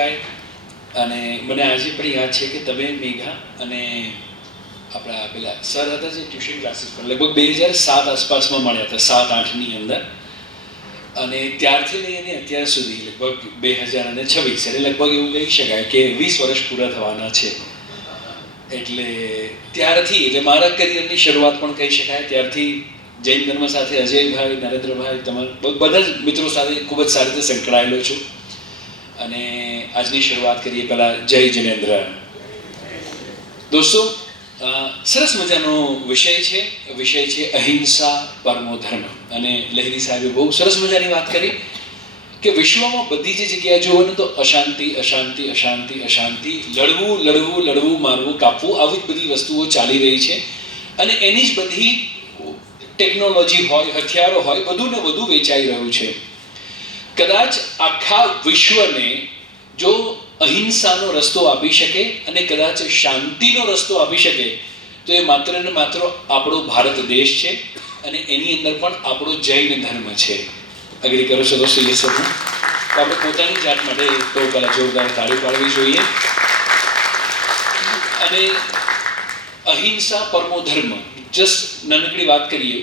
શકાય. અને મને આજે પણ યાદ છે કે તમે મેઘા અને આપણા પેલા સર હતા જે ટ્યુશન ક્લાસીસ પર લગભગ 2007 આસપાસમાં મળ્યા હતા, 7-8ની અંદર. અને ત્યારથી લઈને અત્યાર સુધી લગભગ 2026 એટલે લગભગ એવું કહી શકાય કે 20 વર્ષ પૂરા થવાના છે. એટલે ત્યારથી એટલે મારા કરિયરની શરૂઆત પણ કહી શકાય. ત્યારથી જૈન ધર્મ સાથે અજયભાઈ, નરેન્દ્રભાઈ, તમારા બધા જ મિત્રો સાથે ખૂબ જ સારી રીતે સંકળાયેલો છું. અને આજની શરૂઆત કરીએ પહેલાં જય જિનેન્દ્ર. દોસ્તો, સરસ મજાનો વિષય છે અહિંસા પરમો ધર્મ. અને લહેરી સાહેબે બહુ સરસ મજાની વાત કરી કે વિશ્વમાં બધી જ જગ્યાએ જુઓ ને તો અશાંતિ, અશાંતિ, અશાંતિ, અશાંતિ, લડવું, લડવું, લડવું, મારવું, કાપવું, આવી જ બધી વસ્તુઓ ચાલી રહી છે. અને એની જ બધી ટેકનોલોજી હોય, હથિયારો હોય, બધું ને બધું વેચાઈ રહ્યું છે. કદાચ આખા વિશ્વને જો અહિંસાનો રસ્તો આપી શકે અને કદાચ શાંતિનો રસ્તો આપી શકે તો એ માત્ર ને માત્ર આપણો ભારત દેશ છે. અને એની અંદર પણ આપણો જૈન ધર્મ છે. અગ્રી કરો છો દોસ્તો? એ સૌ આપણે પોતાની જાત માટે તો પહેલાં જોરદાર તાળી પાડવી જોઈએ. અને અહિંસા પરમો ધર્મ, જસ્ટ નાનકડી વાત કરીએ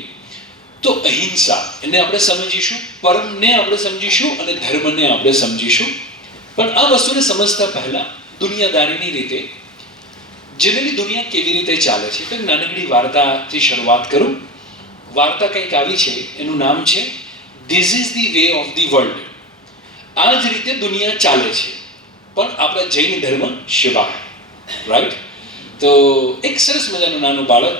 તો અહિંસા એને આપણે સમજીશું, પરમને આપણે સમજીશું અને ધર્મને આપણે સમજીશું. પણ આ વસ્તુને સમજતા પહેલા દુનિયાદારીની રીતે જનરલી દુનિયા કેવી રીતે ચાલે છે તો નાનકડી વાર્તાથી શરૂઆત કરું. વાર્તા કંઈક આવી છે, એનું નામ છે this is the way of the world. આ જ રીતે દુનિયા ચાલે છે પણ આપણા જૈન ધર્મ સિવાય. રાઈટ? તો એક સરસ મજાનું નાનું બાળક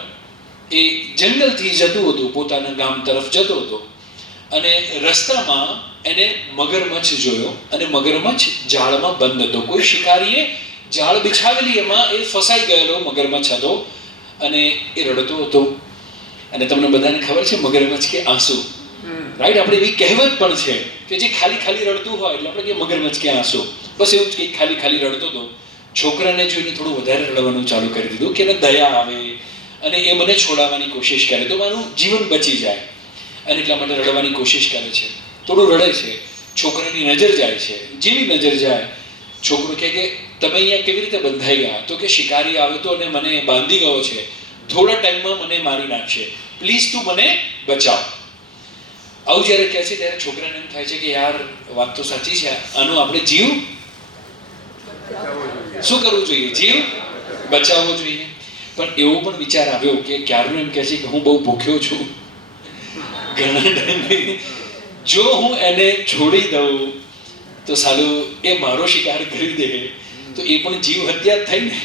એ જંગલથી જતું હતું, પોતાના ગામ તરફ જતો હતો. અને રસ્તામાં એને મગરમચ્છ જોયો અને મગરમચ્છ ઝાડમાં બંધ હતો. કોઈ શિકારીએ ઝાડ બિછાવેલી, એમાં એ ફસાઈ ગયેલો મગરમચ્છ હતો અને એ રડતો હતો. અને તમને બધાને ખબર છે મગરમચ્છ કે આંસુ, રાઈટ? આપણે એવી કહેવત પણ છે કે જે ખાલી ખાલી રડતું હોય એટલે આપણે કે મગરમચ્છ કે આંસુ. બસ એવું જ કંઈક ખાલી ખાલી રડતો હતો. છોકરાને જોઈને થોડું વધારે રડવાનું ચાલુ કરી દીધું કે એને દયા આવે અને એ મને છોડાવવાની કોશિશ કરે તો મારું જીવન બચી જાય. અને એટલા માટે રડવાની કોશિશ કરે છે. થોડું રડે છે, છોકરાની નજર જાય છે. જેવી નજર જાય, છોકરો કહે કે તમે અહીંયા કેવી રીતે બંધાઈ ગયા? તો કે શિકારી આવ્યો તો અને મને બાંધી ગયો છે, થોડા ટાઈમમાં મને મારી નાખશે, પ્લીઝ તું મને બચાવ. આવું જ્યારે કહે છે ત્યારે છોકરાને એમ થાય છે કે યાર વાત તો સાચી છે, આનો આપણે જીવ શું કરવું જોઈએ? જીવ બચાવવો જોઈએ. પણ એવો પણ વિચાર આવ્યો કે ક્યારનો એમ કહે છે કે હું બહુ ભૂખ્યો છું, ઘણા ટાઈમે જો હું એને છોડી દઉં તો સાલું એ મારો શિકાર કરી દે તો એ પણ જીવ હત્યા જ થઈ ને,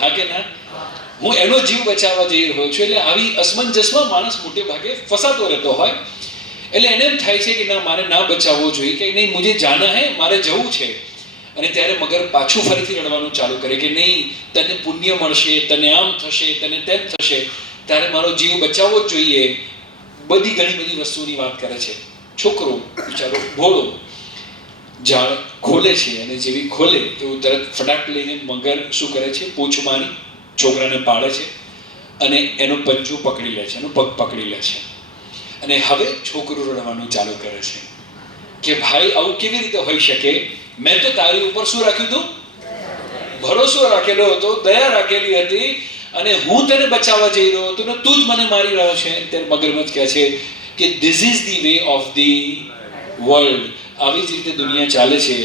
હા કે ના? હું એનો જીવ બચાવવા જઈ રહ્યો છું. એટલે આવી અસમંજસમાં માણસ મોટે ભાગે ફસાતો રહેતો હોય. એટલે એને એમ થાય છે કે ના, મારે ના બચાવવો જોઈએ, કે નહીં મુझे જાના હે, મારે જવું છે. અને ત્યારે મગર પાછું ફરીથી રડવાનું ચાલુ કરે કે નહીં, તને પુણ્ય મળશે, તને આમ થશે, તને તેમ થશે, ત્યારે મારો જીવ બચાવવો જ જોઈએ. બધી ઘણી બધી વસ્તુની વાત કરે છે. છોકરો બિચારો ભોળો ઝાડ ખોલે છે અને જેવી ખોલે એવું તરત ફટાક લઈને મગર શું કરે છે, પૂંછ મારી છોકરાને પાડે છે અને એનો પંજો પકડી લે છે, એનો પગ પકડી લે છે. અને હવે છોકરો રડવાનું ચાલુ કરે છે કે ભાઈ આવું કેવી રીતે હોઈ શકે? મેં તો તારી ઉપર શું રાખ્યું હતું? ભરોસો રાખેલો હતો, દયા રાખેલી હતી અને હું તને બચાવવા જઈ રહ્યો હતો ને તું જ મને મારી રહ્યો છે. ત્યારે મગરમચ્છ કહે છે કે this is the way of the world. આવી જ રીતે દુનિયા ચાલે છે.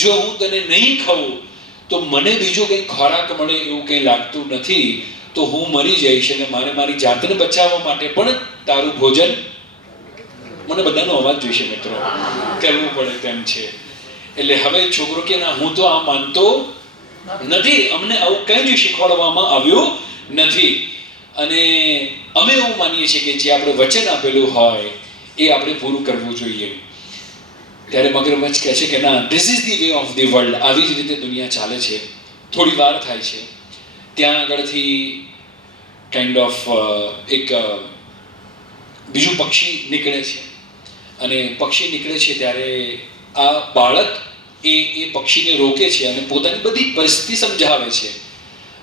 જો હું તને નહીં ખાઉં તો મને બીજો કંઈ ખોરાક મળે એવું કંઈ લાગતું નથી, તો હું મરી જઈશ. અને મારે મારી જાતને બચાવવા માટે પણ તારું ભોજન, મને બધાનો અવાજ જોઈશે મિત્રો, કરવું પડે તેમ છે. એટલે હવે છોકરો કે ના, હું તો આ માનતો નથી, અમને આવું કંઈ જ શીખવાડવામાં આવ્યું નથી અને અમે એવું માનીએ છીએ કે જે આપણે વચન આપેલું હોય એ આપણે પૂરું કરવું જોઈએ. ત્યારે મગરમચ્છ કહે છે કે ના, this is the way of the world. આવી જ રીતે દુનિયા ચાલે છે. થોડી વાર થાય છે, ત્યાં આગળથી કાઇન્ડ ઓફ એક બીજું પક્ષી નીકળે છે. અને પક્ષી નીકળે છે ત્યારે આ બાળક એ પક્ષીને રોકે છે અને પોતાની બધી પરિસ્થિતિ સમજાવે છે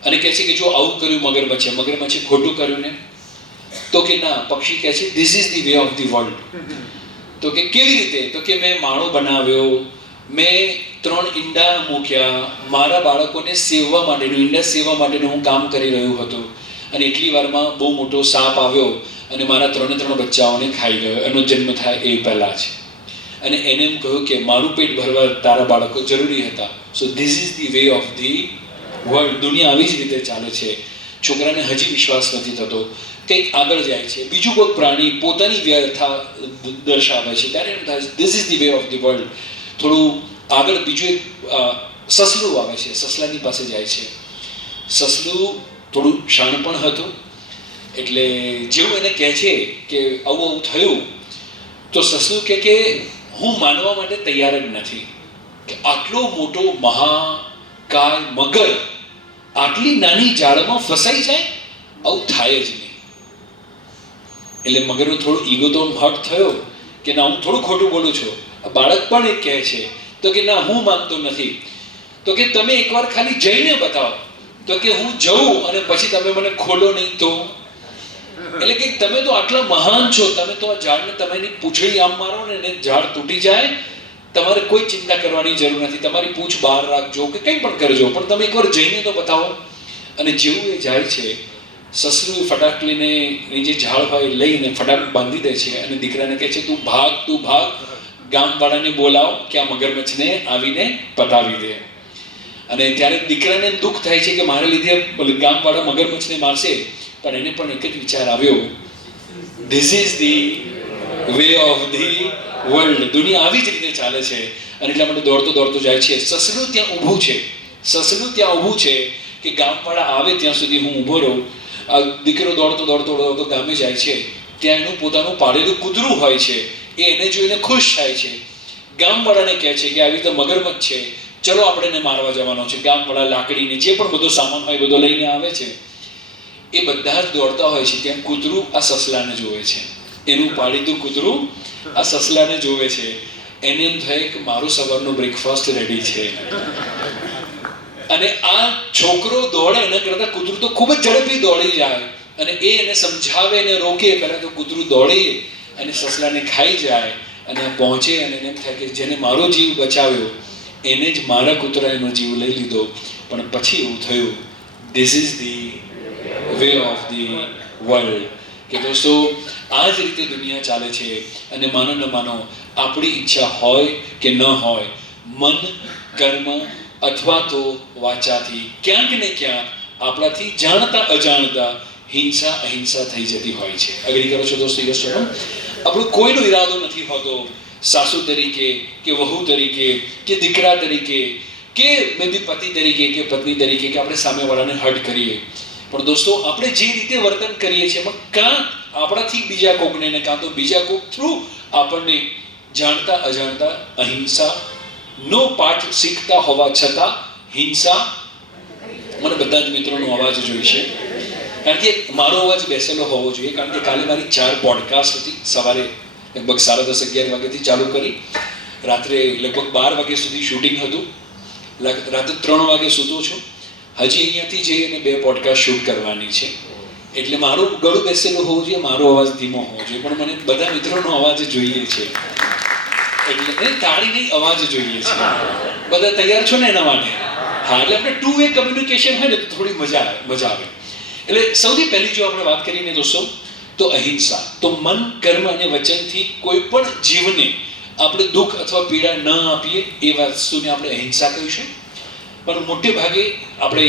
અને કહે છે કે જો આવું કર્યું મગરમચ્છે ખોટું કર્યું ને? તો કે ના, પક્ષી કહે છે this is the way of the world. તો કે કેવી રીતે? તો કે મેં માળો બનાવ્યો, મેં 3 ઈંડા મૂક્યા મારા બાળકોને સેવવા માટેનું, ઈંડા સેવવા માટેનું હું કામ કરી રહ્યું હતું, અને એટલી વારમાં બહુ મોટો સાપ આવ્યો અને મારા 3 બચ્ચાઓને ખાઈ ગયો. એનો જન્મ થાય એ પહેલાં છે. અને એને એમ કહ્યું કે મારું પેટ ભરવા તારા બાળકો જરૂરી હતા. So this is the way of the world. દુનિયા આવી જ રીતે ચાલે છે. છોકરાને હજી વિશ્વાસ નથી થતો, કંઈક આગળ જાય છે. બીજું કોઈ પ્રાણી પોતાની વ્યર્થા દર્શાવે છે ત્યારે એમ થાય this is the way of the world. થોડું આગળ બીજું એક સસલું આવે છે, સસલાની પાસે જાય છે. સસલું થોડું શાણ પણ હતું, એટલે જેવું એને કહે છે કે આવું આવું થયું, તો સસલું કે હું માનવા માટે તૈયાર જ નથી કે આટલો મોટો મહાકાય મગર આટલી નાની જાળમાં ફસાઈ જાય, આવું થાય જ નહીં. એટલે મગરનો થોડો ઈગો તો હર્ટ થયો કે ના હું થોડું ખોટું બોલું છું. બાળક પણ એક કહે છે તો કે ના હું માનતો નથી. તો કે તમે એકવાર ખાલી જઈને બતાવો. તો કે હું જઉં અને પછી તમે મને ખોલો નહીં તો? એટલે કે તમે તો આટલા મહાન છો, તમે તો આ ઝાડને તમે એની પૂંછડી આમ મારો ને એને ઝાડ તૂટી જાય, તમારે કોઈ ચિંતા કરવાની જરૂર નથી, તમારી પૂંછ બહાર રાખજો કે કંઈ પણ કરજો, પણ તમે એકવાર જઈને તો બતાવો. અને જેવું એ જાય છે, સસલું ફટાક લઈને એ જે ઝાડ હોય લઈને ફટાક બાંધી દે છે અને દીકરાને કહે છે તું ભાગ, ગામવાળાને બોલાવ કે આ મગરમચ્છને આવીને પતાવી દે. અને ત્યારે દીકરાને દુઃખ થાય છે કે મારા લીધે ગામવાળા મગરમચ્છને મારશે, પણ એને પણ એક જ વિચાર આવ્યો, this is the way of the world. દુનિયા આવી જ રીતે ચાલે છે. અને એટલા માટે દોડતો જાય છે. સસલું ત્યાં ઊભું છે કે ગામવાળા આવે ત્યાં સુધી હું ઊભો રહું. આ દીકરો દોડતો ગામે જાય છે. ત્યાં એનું પોતાનું પાળેલું કૂતરું હોય છે. એ એને જોઈને ખુશ થાય છે. ગામવાળાને કહે છે કે આવી રીતે મગરમચ્છ છે, ચલો આપણે એને મારવા જવાનો છે. ગામવાળા લાકડીને જે પણ બધો સામાન હોય બધો લઈને આવે છે. એ બધા જ દોડતા હોય છે. ત્યાં કૂતરું આ સસલાને જોવે છે. એનું પાળીતું કૂતરું આ સસલાને જોવે છે. એને એમ થાય કે મારું સવારનું બ્રેકફાસ્ટ રેડી છે. અને આ છોકરો દોડે એના કરતા કૂતરું તો ખૂબ જ ઝડપી દોડી જાય. અને એ એને સમજાવે એને રોકે, પહેલાં તો કૂતરું દોડી અને સસલાને ખાઈ જાય અને પહોંચે અને એમ થાય કે જેને મારો જીવ બચાવ્યો એને જ મારા કૂતરા એનો જીવ લઈ લીધો. પણ પછી એવું થયું, this is the way of the world. કે દોસ્તો આ જ રીતે દુનિયા ચાલે છે. અને માનો ન માનો, આપણી ઈચ્છા હોય કે ન હોય, મન, કર્મ અથવા તો વાચાથી ક્યાંક ને ક્યાંક આપણાથી જાણતા અજાણતા હિંસા અહિંસા થઈ જતી હોય છે. અગ્રી કરો છો દોસ્તો? યસ છો? આપણો કોઈનો ઈરાદો નથી હોતો સાસુ તરીકે કે વહુ તરીકે કે દીકરા તરીકે કે મે બી પતિ તરીકે કે પત્ની તરીકે કે આપણે સામેવાળાને હર્ટ કરીએ. પણ દોસ્તો આપણે જે રીતે વર્તન કરીએ છીએ એમાં કાં આપણાથી બીજા કોકને ને કાં તો બીજા કોક થ્રુ આપણને જાણતા અજાણતા અહિંસાનો પાઠ શીખતા હોવા છતાં હિંસા. મને બધા જ મિત્રોનો અવાજ જોઈશે, કારણ કે મારો અવાજ બેસેલો હોવો જોઈએ. કારણ કે કાલે મારી 4 પોડકાસ્ટ હતી. સવારે લગભગ 10:30-11 વાગ્યાથી ચાલુ કરી, રાત્રે લગભગ 12 વાગ્યા સુધી શૂટિંગ હતું, રાત્રે 3 વાગે સૂતો છું. હજી અહીંયાથી જઈને 2 પોડકાસ્ટ શૂટ કરવાની છે. એટલે મારું ગળું બેસેલું હોવું જોઈએ, મારો અવાજ ધીમો હોવો જોઈએ, પણ મને બધા મિત્રોનો અવાજ જોઈએ છે. એટલે તાળી નહીં, અવાજ જોઈએ છે. બધા તૈયાર છો ને એના માટે? હા, એટલે આપણે 2 વે કમ્યુનિકેશન હોય ને તો થોડી મજા આવે. એટલે સૌથી પહેલી જો આપણે વાત કરીએ ને દોસ્તો, તો અહિંસા. તો મન, કર્મ અને વચનથી કોઈ પણ જીવને આપણે દુઃખ અથવા પીડા ન આપીએ એ વસ્તુને આપણે અહિંસા કહીશું. પણ મોટે ભાગે આપણે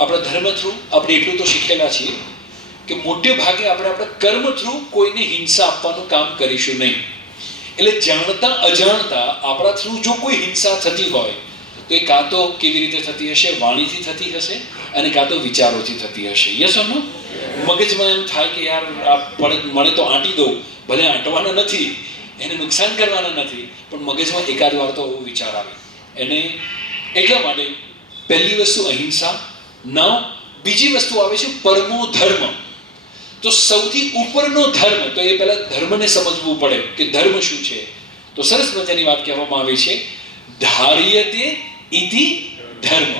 આપણા ધર્મ થ્રુ આપણે એટલું તો શીખેલા છીએ કે મોટે ભાગે આપણે આપણા કર્મ થ્રુ કોઈને હિંસા આપવાનું કામ કરીશું નહીં. એટલે જાણતા અજાણતા આપણા થ્રુ જો કોઈ હિંસા થતી હોય તો એ કાં તો કેવી રીતે થતી હશે, વાણીથી થતી હશે, અને કાં તો વિચારોથી થતી હશે. યસ ઓર નો? મગજમાં એમ થાય કે યાર આ મળે તો આંટી દઉં, ભલે આંટવાના નથી, એને નુકસાન કરવાના નથી, પણ મગજમાં એકાદ વાર તો વિચાર આવે એને. એટલા માટે પહેલી વસ્તુ અહિંસા. નાવ બીજી વસ્તુ આવે છે પરમો ધર્મ. તો સૌથી ઉપરનો ધર્મ, તો એ પહેલા ધર્મને સમજવું પડે કે ધર્મ શું છે. તો સરસ મજાની વાત કહેવામાં આવે છે, ધાર્યતે ઇતિ ધર્મ.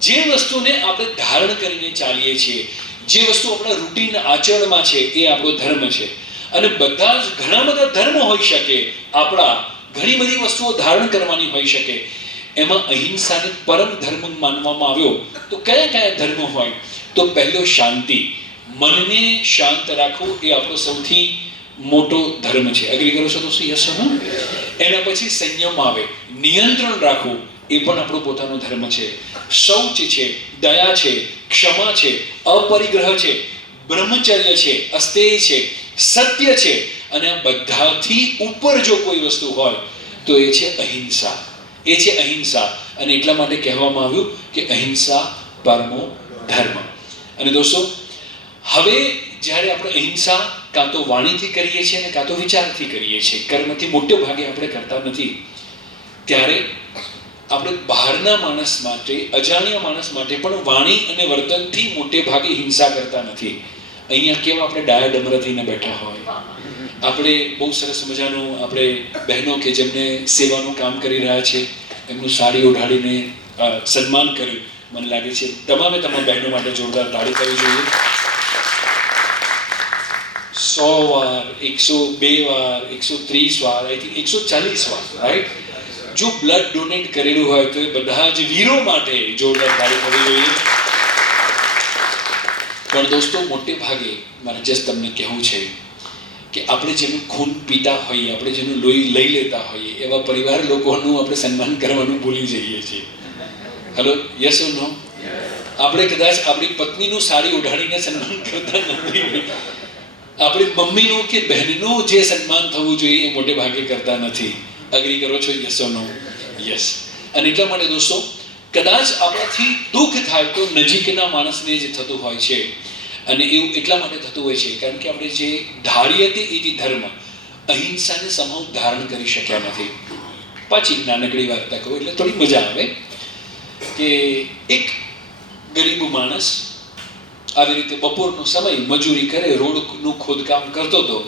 જે વસ્તુને આપણે ધારણ કરીને ચાલીએ છીએ, જે વસ્તુ આપણા રૂટીન આચરણમાં છે, એ આપણો ધર્મ છે. અને બધા જ ઘણા બધા ધર્મ હોઈ શકે આપણા, ઘણી બધી વસ્તુઓ ધારણ કરવાની હોઈ શકે. એમાં અહિંસાને પરમ ધર્મ માનવામાં આવ્યો. તો કયા કયા ધર્મ હોય? તો પહેલો શાંતિ, મનને શાંત રાખવું એ આપણો સૌથી મોટો ધર્મ છે. અગ્રી કરો છો દોસ્તો? Yes no? એના પછી સંયમ આવે, નિયંત્રણ રાખવું, એ પણ આપણો પોતાનો ધર્મ છે. શૌચ છે, દયા છે, ક્ષમા છે, અપરિગ્રહ છે, બ્રહ્મચર્ય છે, અસ્તેય છે, સત્ય છે, અને આ બધાથી ઉપર જો કોઈ વસ્તુ હોય તો એ છે અહિંસા. એ છે અહિંસા. અને એટલા માટે કહેવામાં આવ્યું કે અહિંસા પરમો ધર્મ. અને દોસ્તો, હવે જ્યારે આપણે અહિંસા કાં તો વાણીથી કરીએ છીએ અને કાં તો વિચારથી કરીએ છીએ, કર્મથી મોટે ભાગે આપણે કરતા નથી, ત્યારે આપણે બહારના માણસ માટે, અજાણ્યા માણસ માટે પણ વાણી અને વર્તનથી મોટે ભાગે હિંસા કરતા નથી. અહીંયા કેવા આપણે ડાયા ડમરા થઈને બેઠા હોય. આપણે બહુ સરસ મજાનું આપણે બહેનો કે જેમને સેવાનું કામ કરી રહ્યા છે એમનું સાડી ઓઢાડીને સન્માન કર્યું. મને લાગે છે તમામ બહેનો માટે જોરદાર તાળી થવી જોઈએ. 100 વાર, 102 વાર, 130 વાર, આઈ થિંક 140 વાર, રાઈટ? જો બ્લડ ડોનેટ કરેલું હોય તો એ બધા જ વીરો માટે જોરદાર તાળી થવી જોઈએ. પણ દોસ્તો, મોટે ભાગે મારે જસ્ટ તમને કહેવું છે કે આપણે જેનું ખૂન પીતા હોઈએ, આપણે જેનું લોહી લઈ લેતા હોઈએ, એવા પરિવાર લોકોનું આપણે સન્માન કરવાનું ભૂલી જઈએ છીએ. હેલો, યસ ઓર નો? આપણે કદાચ આપણી પત્નીનું સાડી ઉઢાડીને સન્માન કરતા નથી. આપણી મમ્મીનું કે બહેનનું જે સન્માન થવું જોઈએ એ મોટે ભાગે કરતા નથી. અગ્રી કરો છો? Yes or no? યસ. અને એટલા માટે દોસ્તો, કદાચ આપણાથી દુઃખ થાય તો નજીકના માણસને જ થતું હોય છે. અને એવું એટલા માટે થતું હોય છે કારણ કે આપણે જે ધારીએ તે એ ધર્મ અહિંસાને સમૂહ ધારણ કરી શક્યા નથી. પાછી નાનકડી વાર્તા કહું એટલે થોડી મજા આવે કે એક ગરીબ માણસ આવી રીતે બપોરનો સમય મજૂરી કરે, રોડનું ખોદકામ કરતો હતો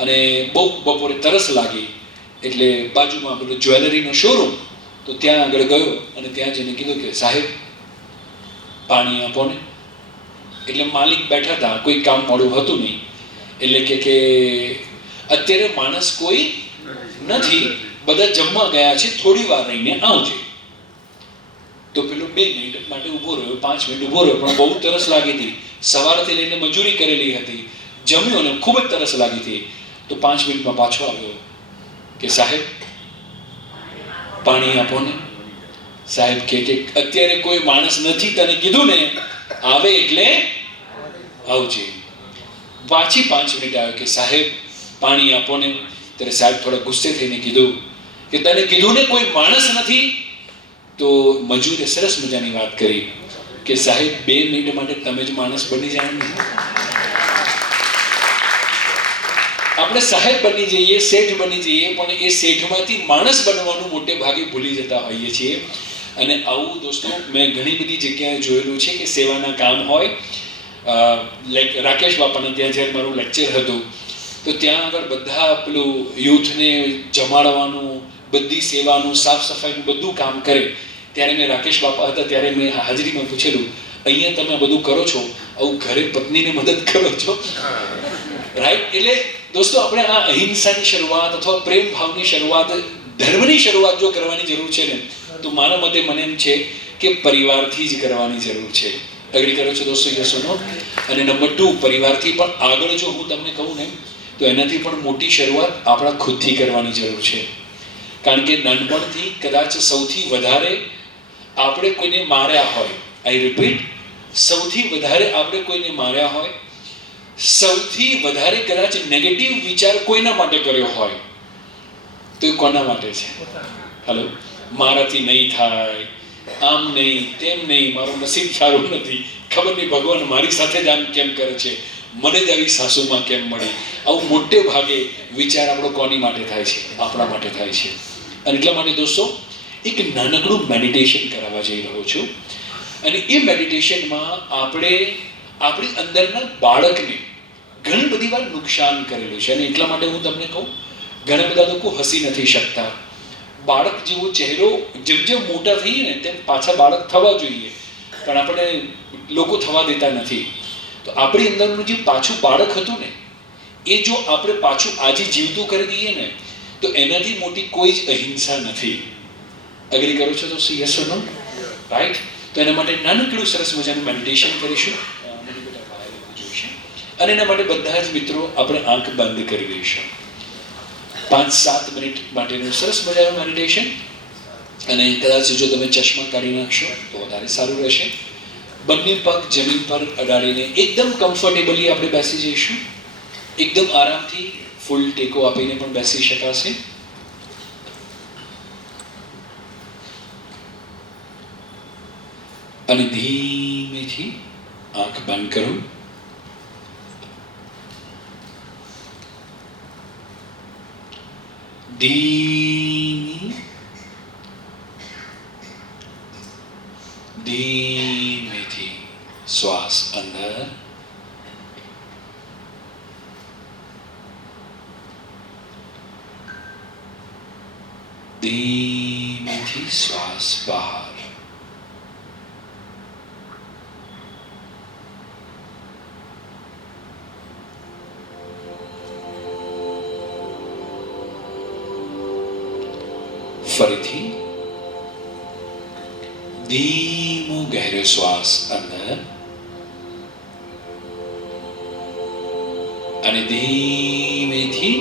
અને બહુ બપોરે તરસ લાગી એટલે બાજુમાં પેલો જ્વેલરીનો શોરૂમ, તો ત્યાં આગળ ગયો અને ત્યાં જઈને કીધું કે સાહેબ પાણી આપો ને. એટલે માલિક બેઠા હતા, કોઈ કામ મોડું હતું નહીં, એટલે કે અત્યારે માણસ કોઈ નથી, બધા જમવા ગયા છે, થોડી વાર રહીને આવજે. તો પેલો 2 મિનિટ માટે ઊભો રહ્યો, 5 મિનિટ ઊભો રહ્યો, પણ બહુ તરસ લાગી હતી. સવારથી લઈને મજૂરી કરેલી હતી, જમ્યો ને ખૂબ જ તરસ લાગી હતી. તો 5 મિનિટમાં પાછો આવ્યો કે સાહેબ પાણી આપો ને. સાહેબ કે અત્યારે કોઈ માણસ નથી, તને કીધું ને આવે એટલે આવજે. પાછી 5 મિનિટ આવ્યો કે સાહેબ પાણી આપો ને. ત્યારે સાહેબ થોડા ગુસ્સે થઈને કીધું કે તને કીધું ને કોઈ માણસ નથી. તો મજૂરે સરસ મજાની વાત કરી કે સાહેબ 2 મિનિટ માટે તમે જ માણસ બની જાઓ ને. આપણે સાહેબ બની જઈએ, શેઠ બની જઈએ, પણ એ શેઠમાંથી માણસ બનવાનું મોટે ભાગે ભૂલી જતા હોઈએ છીએ. અને આવું દોસ્તો મેં ઘણી બધી જગ્યાએ જોયેલું છે કે સેવાના કામ હોય, લાઈક રાકેશ બાપાના ત્યાં જ્યારે મારું લેક્ચર હતું તો ત્યાં આગળ બધા પેલું યુથને જમાડવાનું, બધી સેવાનું, સાફ સફાઈનું બધું કામ કરે. ત્યારે મેં રાકેશ બાપા હતા ત્યારે મેં હાજરીમાં પૂછેલું, અહીંયા તમે બધું કરો છો, આવું ઘરે પત્નીને મદદ કરો છો? રાઈટ? એટલે દોસ્તો, આપણે આ અહિંસાની શરૂઆત અથવા પ્રેમ ભાવની શરૂઆત, ધર્મની શરૂઆત જો કરવાની જરૂર છે ને, તો મારા મતે મને એમ છે કે પરિવારથી જ કરવાની જરૂર છે. અગ્રી કરો છો દોસ્તો? યસ ઓર નો? અને નંબર 2, પરિવારથી પણ આગળ જો હું તમને કહું ને તો એનાથી પણ મોટી શરૂઆત આપણા ખુદથી કરવાની જરૂર છે. કારણ કે નાનપણથી કદાચ સૌથી વધારે આપણે કોઈને માર્યા હોય, આઈ રિપીટ, સૌથી વધારે આપણે કોઈને માર્યા હોય, સૌથી વધારે કદાચ નેગેટિવ વિચાર કોઈના માટે કર્યો હોય તો એ કોના માટે છે? હેલો, મારાથી નહીં થાય, આમ નહીં, તેમ નહીં, મારું નસીબ સારું નથી, ખબર નહીં ભગવાન મારી સાથે જ આમ કેમ કરે છે, મને જ આવી સાસુમાં કેમ મળી. આવું મોટે ભાગે વિચાર આપણો કોની માટે થાય છે? આપણા માટે થાય છે. અને એટલા માટે દોસ્તો એક નાનકડું મેડિટેશન કરાવવા જઈ રહ્યો છું. અને એ મેડિટેશનમાં આપણે આપણી અંદરના બાળકને ઘણી બધી વાર નુકસાન કરેલું છે. અને એટલા માટે હું તમને કહું, ઘણા બધા લોકો હસી નથી શકતા. બાળક જેવો ચહેરો જેમ જેમ મોટા થઈએ ને તેમ પાછા બાળક થવા જોઈએ, પણ આપણે લોકો થવા દેતા નથી. તો આપણી અંદરનું જે પાછું બાળક હતું ને, એ જો આપણે પાછું આજે જીવતું કરી દઈએ ને તો એનાથી મોટી કોઈ જ અહિંસા નથી. એગ્રી કરો છો તો see yes or no? Right. તો એના માટે નાનકડું સરસ મજાનું મેડિટેશન કરીશું અને એના માટે બધા જ મિત્રો આપણે આંખ બંધ કરી દઈશું. 5-7 મિનિટ માટેનું સરસ મજાનું મેડિટેશન. અને કદાચ જો તમે ચશ્મા કાઢી નાખશો તો વધારે સારું રહેશે. બંને પગ જમીન પર અડાડીને એકદમ કમ્ફર્ટેબલી આપણે બેસી જઈશું. એકદમ આરામથી ફૂલ ટેકો આપીને પણ બેસી શકાશે. અને ધીમેથી આંખ બંધ કરો. ધીમેથી શ્વાસ અંદર ધીમેથી શ્વાસ બહાર. ફરીથી ધીમો ગહેરો શ્વાસ અંદર અને ધીમેથી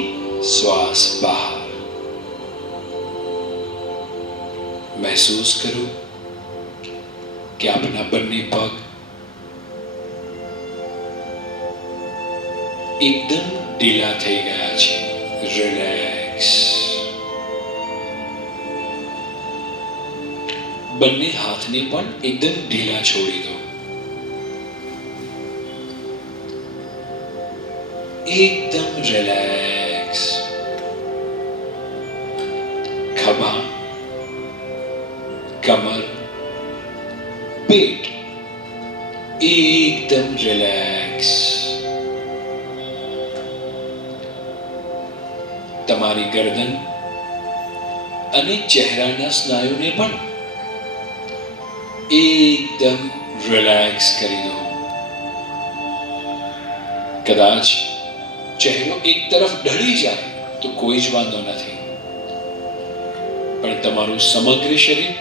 શ્વાસ બહાર. મહેસૂસ કરો કે આપના બંને પગ એકદમ ઢીલા થઈ ગયા છે. રિલેક્સ. બંને હાથને પણ એકદમ ઢીલા છોડી દો. એકદમ રિલેક્સ. ખભા, કમર, પેટ એકદમ રિલેક્સ. તમારી ગરદન અને ચહેરાના સ્નાયુને પણ એકદમ રિલેક્સ કરી દો. કદાચ ચહેરો એક તરફ ઢળી જાય તો કોઈ જ વાંધો નથી, પણ તમારું સમગ્ર શરીર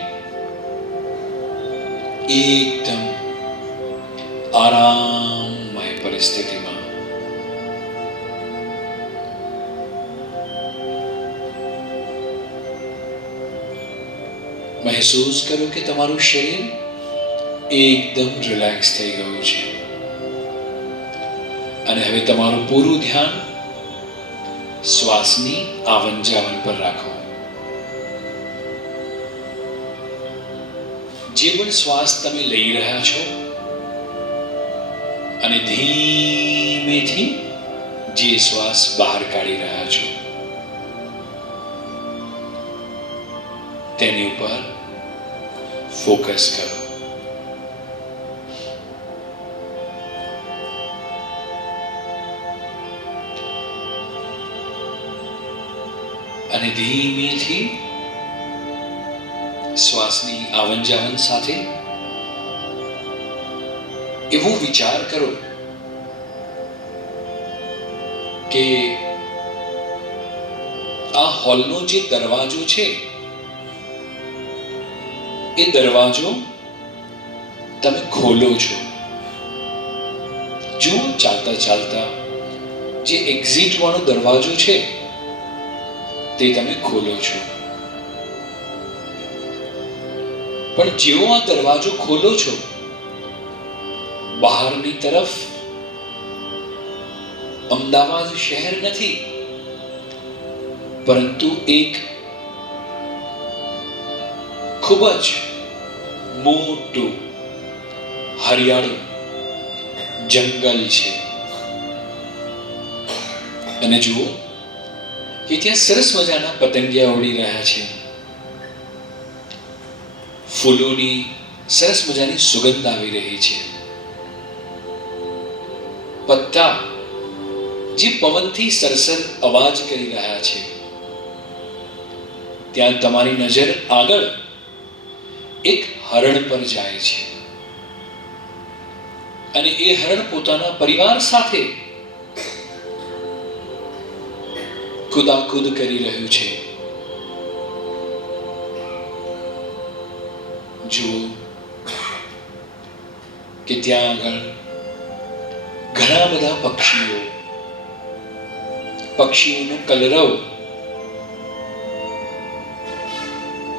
એકદમ આરામમય પરિસ્થિતિમાં. મહેસૂસ કરો કે તમારું શરીર એકદમ રિલેક્સ થઈ ગયું છે. અને હવે તમારું પૂરું ધ્યાન શ્વાસની આવન જાવન પર રાખો. જે પણ શ્વાસ તમે લઈ રહ્યા છો અને ધીમેથી જે શ્વાસ બહાર કાઢી રહ્યા છો તેની ઉપર ફોકસ કરો. અને ધીમેથી શ્વાસની આવન જાવન સાથે એવો વિચાર કરો કે આ હોલનો જે દરવાજો છે એ દરવાજો તમે ખોલો છો. જો ચાલતા ચાલતા જે એક્ઝિટ વાળો દરવાજો છે તે તમે ખોલો છો, પણ જેવો આ દરવાજો ખોલો છો બહારની તરફ અમદાવાદ શહેર નથી, પરંતુ એક ખૂબ જ મોટું હરિયાળું જંગલ છે. અને જુઓ કે ત્યાં સરસ મજાના પતંગિયા ઉડી રહ્યા છે. ફૂલોની સરસ મજાની સુગંધ આવી રહી છે. પત્તા જે પવનથી સરસર અવાજ કરી રહ્યા છે. ત્યાં તમારી નજર આગળ એક હરણ પર જાય છે અને એ હરણ પોતાના પરિવાર સાથે કુદાકુદ કરી રહ્યું છે. જુઓ કે ત્યાં આગળ ઘણા બધા પક્ષીઓનો કલરવ,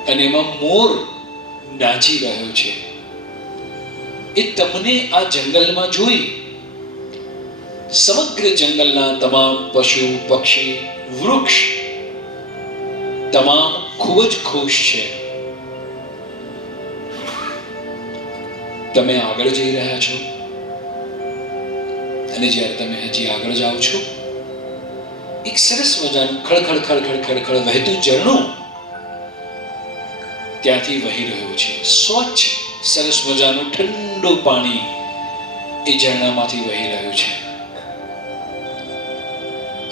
અને એમાં મોર નાચી રહ્યો છે. એ તમને આ જંગલમાં જોઈ સમગ્ર જંગલના તમામ પશુ, પક્ષી, વૃક્ષ તમામ ખૂબ જ ખુશ છે. તમે આગળ જઈ રહ્યા છો, અને જ્યારે તમે હજી આગળ જાઓ છો, એક સરસ મજાનું ખળખળ ખળખળ ખળખળ વહેતું ઝરણું ત્યાંથી વહી રહ્યું છે. સ્વચ્છ સરસ મજાનું ઠંડુ પાણી એ ઝરણામાંથી વહી રહ્યું છે,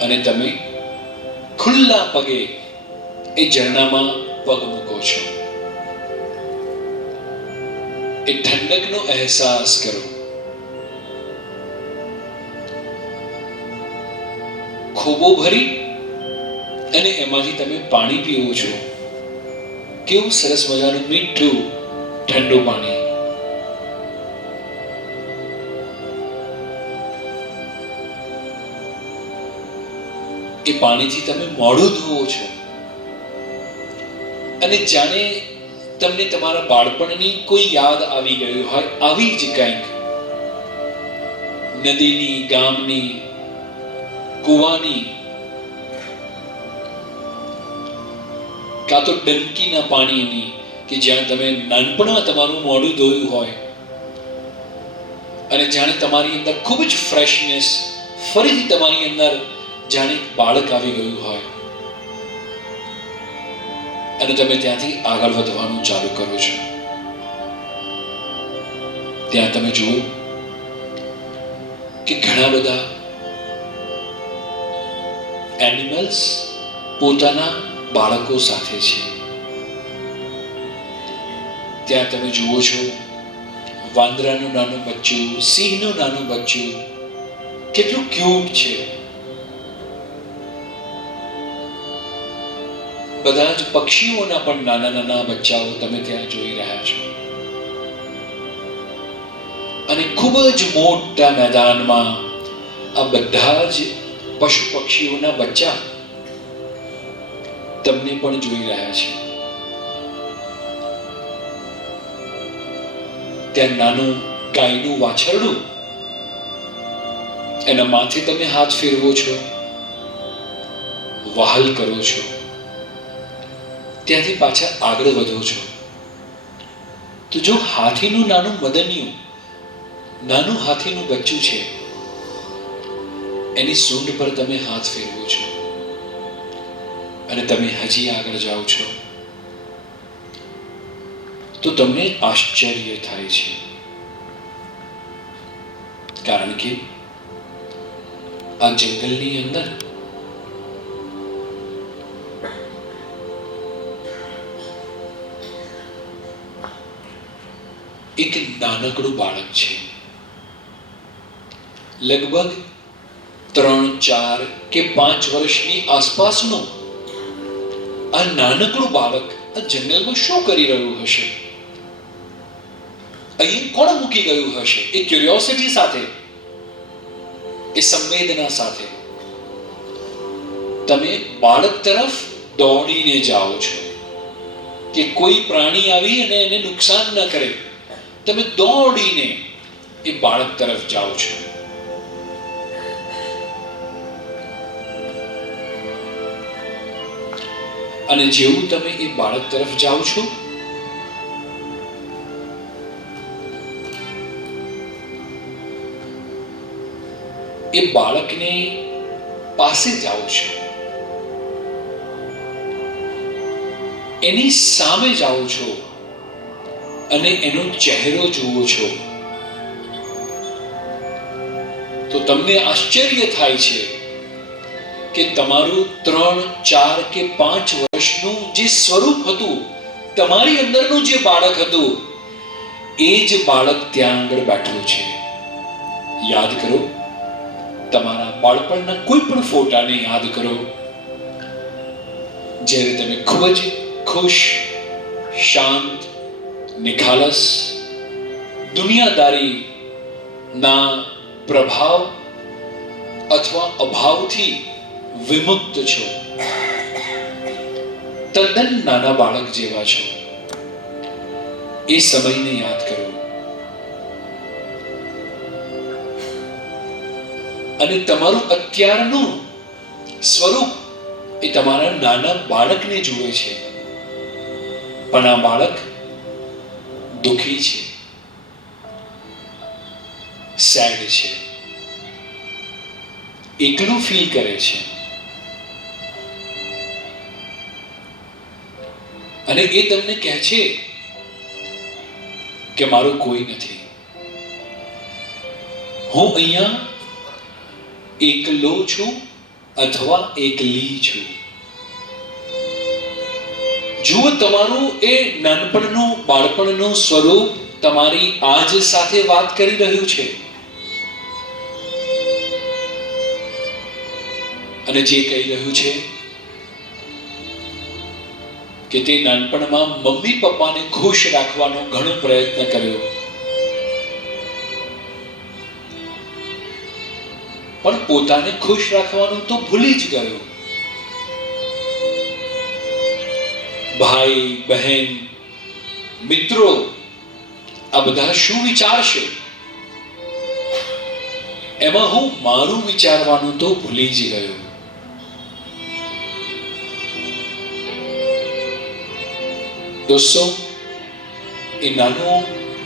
અને તમે ખુલ્લા પગે એ ઝરણામાં પગ મૂકો છો. એ ઠંડકનો અહેસાસ કરો. ખોબો ભરી અને એમાંથી તમે પાણી પીવો છો. કેવું સરસ મજાનું મીઠું ઠંડુ પાણી. એ પાણીથી તમે મોઢું ધોવો છો, અને જાણે તમને તમારા બાળપણની કોઈ યાદ આવી ગયું હોય, આવી જ કંઈક નદીની, ગામની, કુવાની, કાં તો ડંકીના પાણીની, કે જ્યાં તમે નાનપણમાં તમારું મોઢું ધોયું હોય, અને જાણે તમારી અંદર ખૂબ જ ફ્રેશનેસ, ફરીથી તમારી અંદર જાણે બાળક આવી ગયું હોય, અને તમે ત્યાંથી આગળ વધવાનું ચાલુ કરો છો. ત્યાં તમે જુઓ કે ઘણા બધા એનિમલ્સ પોતાના બાળકો સાથે છે. ત્યાં તમે જુઓ છો વાંદરાનું નાનું બચ્ચું, સિંહનું નાનું બચ્ચું, કેટલું ક્યુટ છે. બધા જ પક્ષીઓના પણ નાના નાના બચ્ચાઓ તમે ત્યાં જોઈ રહ્યા છો. અને ખૂબ જ મોટા મેદાનમાં આ બધા જ પશુ પક્ષીઓના બચ્ચા તમને પણ જોઈ રહ્યા છે. ત્યાં નાનું ગાયનું વાછરડું, એના માથે તમે હાથ ફેરવો છો, વહાલ કરો છો, ત્યાંથી પાછા આગળ વધો છો. તો જો હાથીનું નાનું મદનિયું, નાનું હાથીનું બચ્ચું છે, એની સૂંઢ પર તમે હાથ ફેરવો છો, અને તમે હજી આગળ જાઓ છો, તો તમને આશ્ચર્ય થાય છે. કારણ કે આ જંગલની અંદર એક નાનકડું બાળક છે. લગભગ 3, 4 કે 5 વર્ષની આસપાસનું આ નાનકડું બાળક આ જંગલમાં શું કરી રહ્યું હશે? અહીં કોણ મૂકી ગયું હશે? એ ક્યુરિયોસિટી સાથે, એ સંવેદના સાથે તમે બાળક તરફ દોડીને જાઓ છો કે કોઈ પ્રાણી આવી અને એને નુકસાન ન કરે. તમે દોડીને એ બાળક તરફ જાઓ છો. અને જેવું તમે એ બાળક તરફ જાઓ છો, એ બાળકને પાસે જાઓ છો, એની સામે જાઓ છો, અને એનો ચહેરો જુઓ છો, તો તમને આશ્ચર્ય થાય છે કે તમારું 3, 4 કે 5 વર્ષનું જે સ્વરૂપ હતું, તમારી અંદરનું જે બાળક હતું, એ જ બાળક ત્યાં આગળ બેઠું છે. યાદ કરો, તમારા બાળપણના કોઈ પણ ફોટાને યાદ કરો. જ્યારે તમે ખૂબ જ ખુશ, શાંત, નિખાલસ, દુનિયાદારીના પ્રભાવ અથવા અભાવથી વિમુક્ત છો, તદ્દન નાના બાળક જેવા છો, એ સમયને યાદ કરો અને તમારું અત્યારનું સ્વરૂપ એ તમારા નાના બાળકને જુએ છે, પણ આ બાળક દુઃખી છે, સેડ છે, એકલું ફીલ કરે છે અને એ તમને કહે છે કે મારું કોઈ નથી, હું અહીંયા એકલો છું અથવા એકલી છું. જુઓ, તમારું એ નાનપણનું બાળપણનું સ્વરૂપ તમારી આજ સાથે વાત કરી રહ્યું છે અને જે કહી રહ્યું છે કે તે નાનપણમાં મમ્મી પપ્પાને ખુશ રાખવાનો ઘણો પ્રયત્ન કર્યો, પણ પોતાને ખુશ રાખવાનું તો ભૂલી જ ગયો. ભાઈ, બહેન, મિત્રો આ બધા શું વિચારશે, એમાં હું મારું વિચારવાનું તો ભૂલી જ ગયો. દોસ્તો, એ નાનું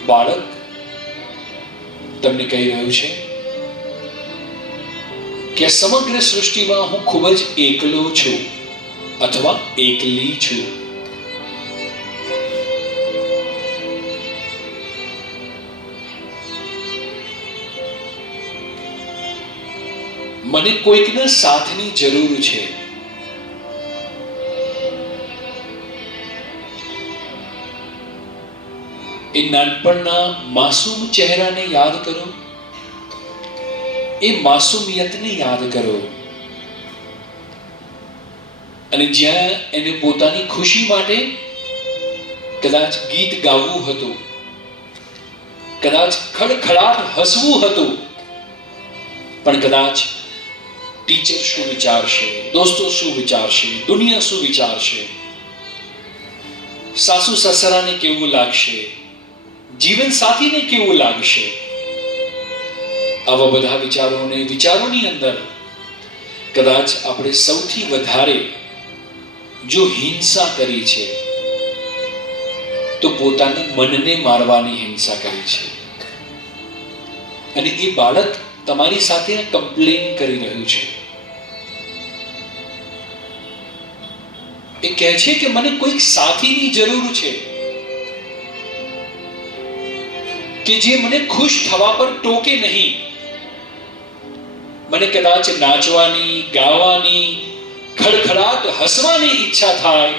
બાળક તમને કહી રહ્યું છે કે સમગ્ર સૃષ્ટિમાં હું ખૂબ જ એકલો છું અથવા એકલી છું. મને કોઈકના સાથની જરૂર છે. એ નાનપણના માસૂમ ચહેરાને યાદ કરો, એ માસૂમિયતને યાદ કરો અને જ્યાં એને પોતાની ખુશી માટે કદાચ ગીત ગાવું હતું, કદાચ ખડખડાટ હસવું હતું, પણ કદાચ ટીચર શું વિચારશે, દોસ્તો શું વિચારશે, દુનિયા શું વિચારશે, સાસુ સસરાને કેવું લાગશે, જીવન સાથીને કેવું લાગશે, આવા બધા વિચારોની અંદર કદાચ આપણે સૌથી વધારે જો હિંસા કરી છે તો પોતાના મનને મારવાની હિંસા કરી છે. અને એ બાળક તમારી સાથે કમ્પ્લેન કરી રહ્યું છે. એ કહે છે કે મને કોઈક સાથીની જરૂર છે કે જે મને ખુશ થવા પર ટોકે નહીં. મને કદાચ નાચવાની, ગાવાની, ખડખડાટ હસવાની ઈચ્છા થાય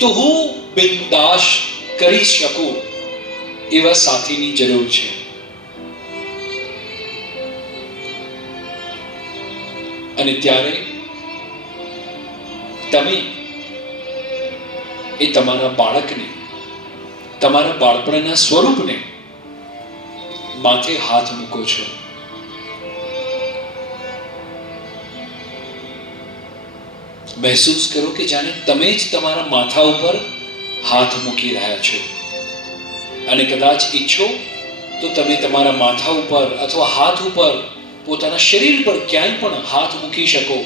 તો હું બિંદાસ કરી શકું એવા સાથીની જરૂર છે. અને ત્યારે તમે એ તમારા બાળકને, તમારા બાળપણના સ્વરૂપને માથે હાથ મૂકો છો. મહેસૂસ કરો કે જાણે તમે જ તમારા માથા ઉપર હાથ મૂકી રહ્યા છો. અને કદાચ ઈચ્છો તો તમે તમારા માથા ઉપર અથવા હાથ ઉપર, પોતાના શરીર પર ક્યાંય પણ હાથ મૂકી શકો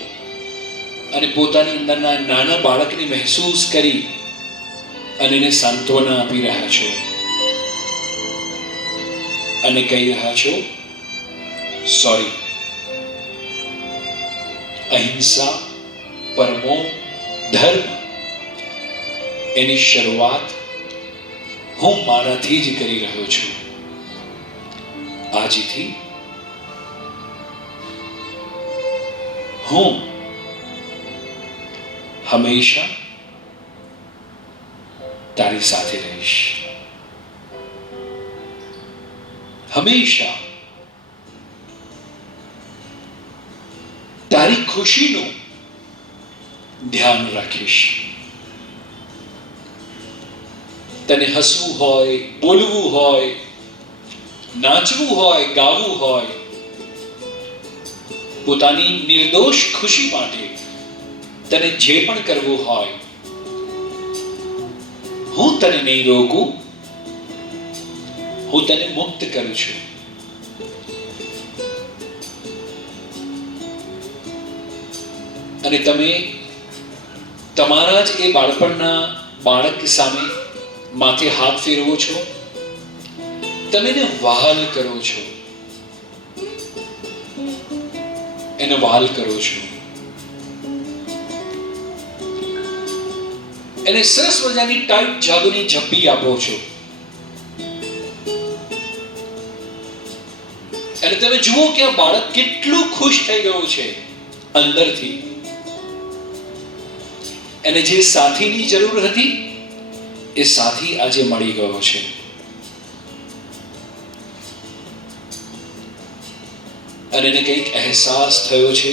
અને પોતાની અંદરના નાના બાળકને મહેસૂસ કરી અને એને સાંત્વના આપી રહ્યા છો અને કહી રહ્યા છો, સોરી. અહિંસા, પરમો ધર્મ, એની શરૂઆત હું મારાથી જ કરી રહ્યો છું. આજથી હું હંમેશા તારી સાથે રહીશ. હંમેશા તારી ખુશીનું ધ્યાન રાખીશ. તને હસવું હોય, બોલવું હોય, નાચવું હોય, ગાવું હોય, પોતાની નિર્દોષ ખુશી માટે તને જે પણ કરવું હોય, હું તને નહીં રોકું, હું તને મુક્ત કરું છું. અને તમે તમારા જ એ બાળપણના બાળક સામે માથે હાથ ફેરવો છો, તમે એને વહાલ કરો છો, એને વહાલ કરો છો, એને સરસ મજાની ટાઈટ જાદુની ઝપ્પી આપો છો. અને તમે જુઓ કે આ બાળક કેટલું ખુશ થઈ ગયું છે અંદરથી. એને જે સાથીની જરૂર હતી એ સાથી આજે મળી ગયો છે. અને એને કંઈક અહેસાસ થયો છે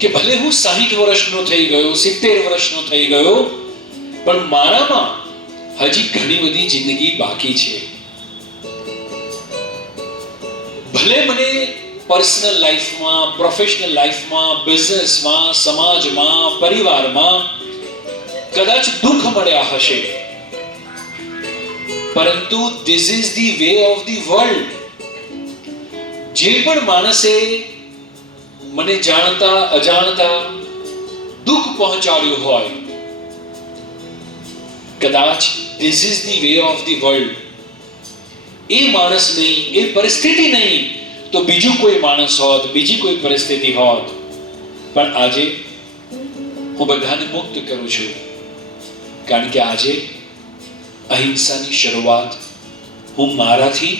કે ભલે હું 60 વર્ષનો થઈ ગયો, 70 વર્ષનો થઈ ગયો, પણ મારામાં હજી ઘણી બધી જિંદગી બાકી છે. ભલે મને પર્સનલ લાઈફમાં, પ્રોફેશનલ લાઈફમાં, બિઝનેસમાં, સમાજમાં, પરિવારમાં કદાચ દુઃખ મળ્યા હશે, પરંતુ this is the way of the world. જે પણ માણસે મને જાણતા અજાણતા દુઃખ પહોંચાડ્યું હોય, કદાચ this is the way of the world, એ માણસ નહીં, એ પરિસ્થિતિ નહીં તો બીજું કોઈ માણસ હોત, બીજી કોઈ પરિસ્થિતિ હોત, પણ આજે હું બધાને મુક્ત કરું છું. કારણ કે આજે અહિંસાની શરૂઆત હું મારાથી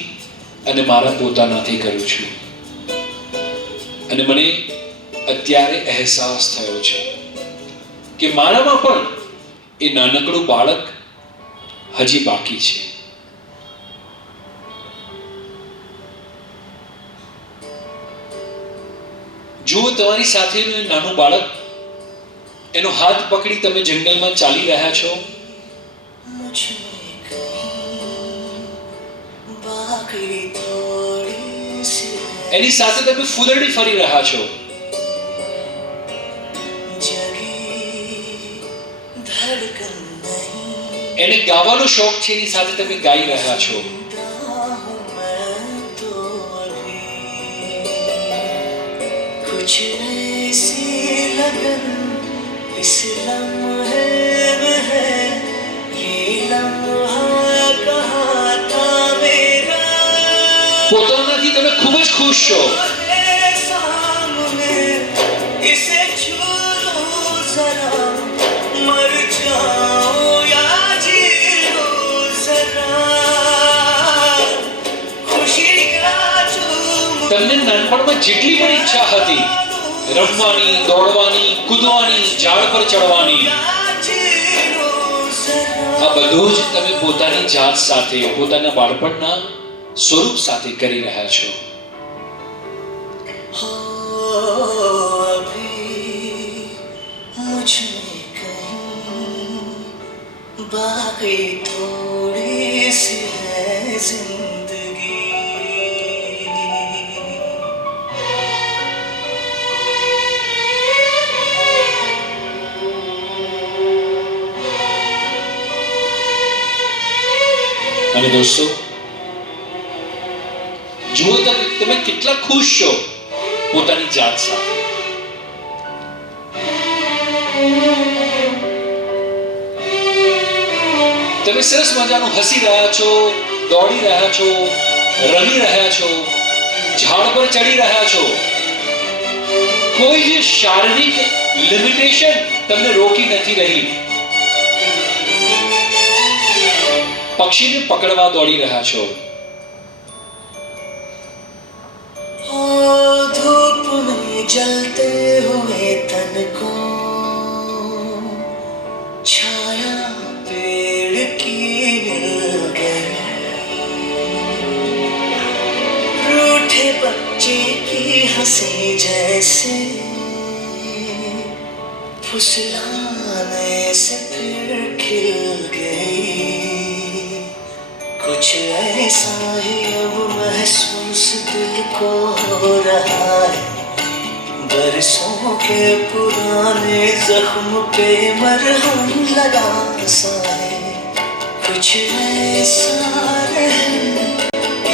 અને મારા પોતાનાથી કરું છું. અને મને અત્યારે અહેસાસ થયો છે કે મારામાં પણ એ નાનકડું બાળક હજી બાકી છે. જો તમારી સાથેનું એ નાનું બાળક, એનો હાથ પકડી તમે જંગલમાં ચાલી રહ્યા છો, એની સાથે તમે ફૂલડી ફરી રહ્યા છો, એને ગાવાનો શોખ છે, એની સાથે તમે ગાઈ રહ્યા છો, कुछ ऐसी लगन इस लम्हे में है, ये लम्हा कहाँ था मेरा. પોતાનાથી તમે ખૂબ જ ખુશ છો. सामने इसे छू लूं जरा, मर जाऊं या जी लूं जरा, खुशी का झूम. તમને નાનપણમાં જેટલી પણ ઈચ્છા હતી રમવાની, દોડવાની, કૂદવાની, ઝાડ પર ચડવાની, આ બધું જ તમે પોતાની જાત સાથે, પોતાના બાળપણના સ્વરૂપ સાથે કરી રહ્યા છો. बाकी थोड़ी सी है जिंदगी. અને દોસ્તો, જુઓ તમે કેટલા ખુશ છો પોતાની જાત સાથે. તમે સરસ મજાનું હસી રહ્યા છો, દોડી રહ્યા છો, રમી રહ્યા છો, ઝાડ પર ચડી રહ્યા છો. કોઈ જે શારીરિક લિમિટેશન તમને રોકી નથી રહી. પક્ષીને પકડવા દોડી રહ્યા છો. धूप में जलते हुए तन को छाया पेड़ की मिल गई, रूठे बच्चे की हंसी जैसे फुसलाने से फिर खिल गई कुछ ऐसा ही अब महसूस दिल को हो रहा है बरसों के पुराने जख्म पे मरहम लगा सा है कुछ ऐसा है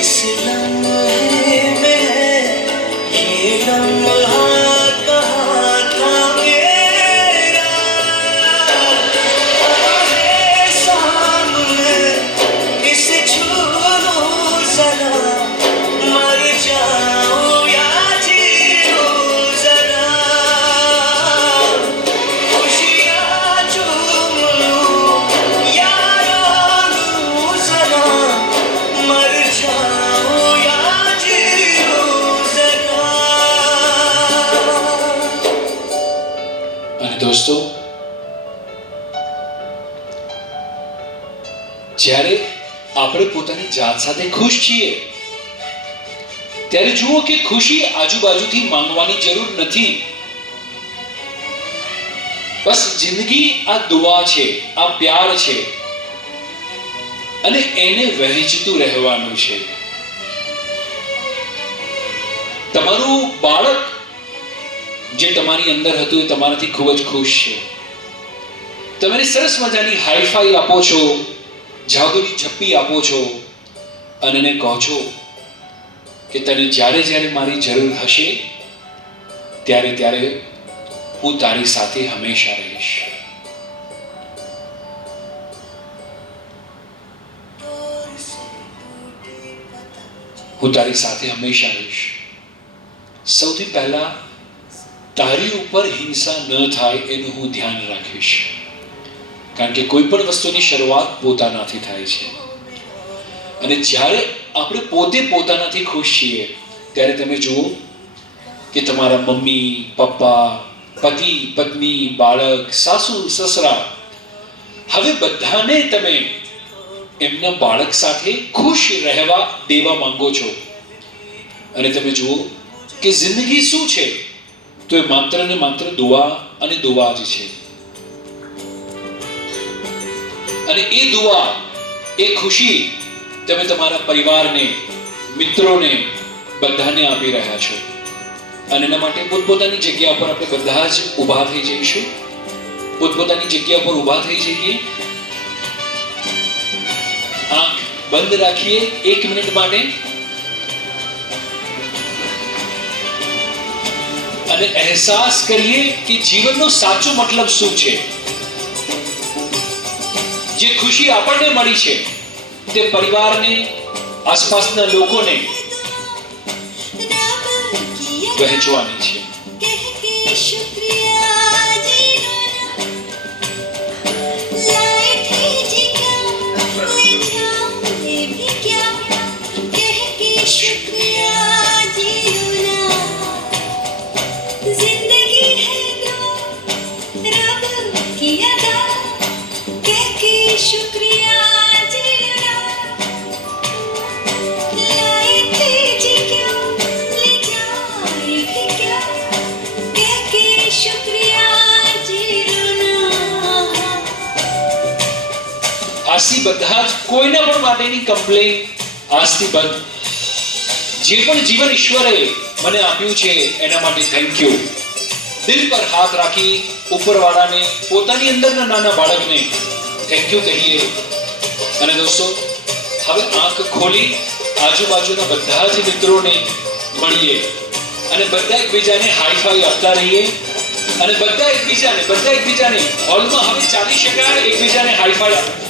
इस लम्हे में ये लम्हा कहाँ था मेरा है सामने इसे छू लूं जरा मर जाऊं या जी लूं जरा खुशियाँ चूम लूं या रो लूं जरा मर जाऊं या जी लूं जरा અને દોસ્તો, જ્યારે આપણે પોતાની જાત સાથે ખુશ છીએ ત્યારે જુઓ કે ખુશી આજુબાજુથી માંગવાની જરૂર નથી. બસ જિંદગી આ દુઆ છે, આ પ્યાર છે અને એને વહેંચતું રહેવાનું છે. તમારું બાળક જે તમારી અંદર હતું એ તમારાથી ખૂબ જ ખુશ છે. તમે એને સરસ મજાની હાઈફાઈ આપો છો, જાદુની ઝપ્પી આપો છો અને એને કહો છો કે તને જ્યારે જ્યારે મારી જરૂર હશે ત્યારે ત્યારે હું તારી સાથે હંમેશા રહીશ. હું તારી સાથે હંમેશા રહીશ. સૌથી પહેલા તારી ઉપર હિંસા ન થાય એનું હું ધ્યાન રાખીશ, કારણ કે કોઈ પણ વસ્તુની શરૂઆત પોતાનાથી થાય છે અને જ્યારે આપણે પોતે પોતાનાથી ખુશ છીએ ત્યારે તમે જુઓ કે તમારા મમ્મી પપ્પા, પતિ પત્ની, બાળક, સાસુ સસરા, હવે બધાને તમે એમના બાળક સાથે ખુશ રહેવા દેવા માંગો છો. અને તમે જુઓ કે જિંદગી શું છે તો એ માત્ર ને માત્ર દુઆ અને દુઆ જ છે. અને એ દુઆ, એ ખુશી તમે તમારા પરિવારને, મિત્રોને, બધાને આપી રહ્યા છો. અને એના માટે પોતપોતાની જગ્યા પર આપણે બધા જ ઊભા થઈ જઈશું. પોતપોતાની જગ્યા પર ઊભા થઈ જઈએ, આંખ બંધ રાખીએ 1 મિનિટ માટે અને અહેસાસ કરીએ કે જીવનનો સાચો મતલબ શું છે. જે ખુશી આપણને મળી છે તે પરિવારને, આસપાસના લોકોને વહેંચવાની છે. આજથી બધા જ કોઈના પણ માટેની કમ્પ્લેન આજથી બંધ. જે પણ જીવન ઈશ્વરે મને આપ્યું છે એના માટે થેન્ક યુ. દિલ પર હાથ રાખી ઉપરવાળાને, પોતાની અંદરના નાના બાળકને થેન્ક યુ કહીએ. અને દોસ્તો, હવે આંખ ખોલી આજુબાજુના બધા જ મિત્રોને મળીએ અને બધા એકબીજાને હાઈફાઈ આપતા રહીએ. અને બધા એકબીજાને હોલમાં હવે ચાલી શકાય એકબીજાને હાઈફાઈ આપતા.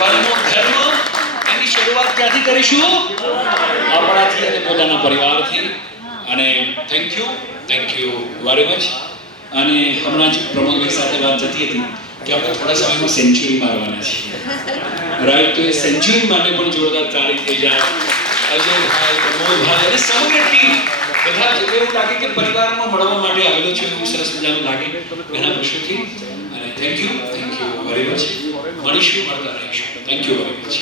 ધર્મ એની શરૂઆત ક્યાંથી કરીશું? આપણાથી અને પોતાના પરિવારથી. અને થેન્ક યુ વેરી મચ. અને હમણાં જ પ્રમોદભાઈ સાથે વાત થતી હતી કે આપણે થોડા સમયમાં સેન્ચુરી મારવાના છીએ, રાઈટ? તો એ સેન્ચુરી માટે પણ જોરદાર તારીખ થઈ જાય. અજયભાઈ, પ્રમોદભાઈ અને સમગ્ર ટીમ બધા જ એવું લાગે કે પરિવારમાં મળવા માટે આવેલો છે એવું સરસ મજાનું લાગે ઘણા વર્ષોથી. અને થેન્ક યુ વેરી મચ. મળીશું, મળતા રહીશું. Thank you very much.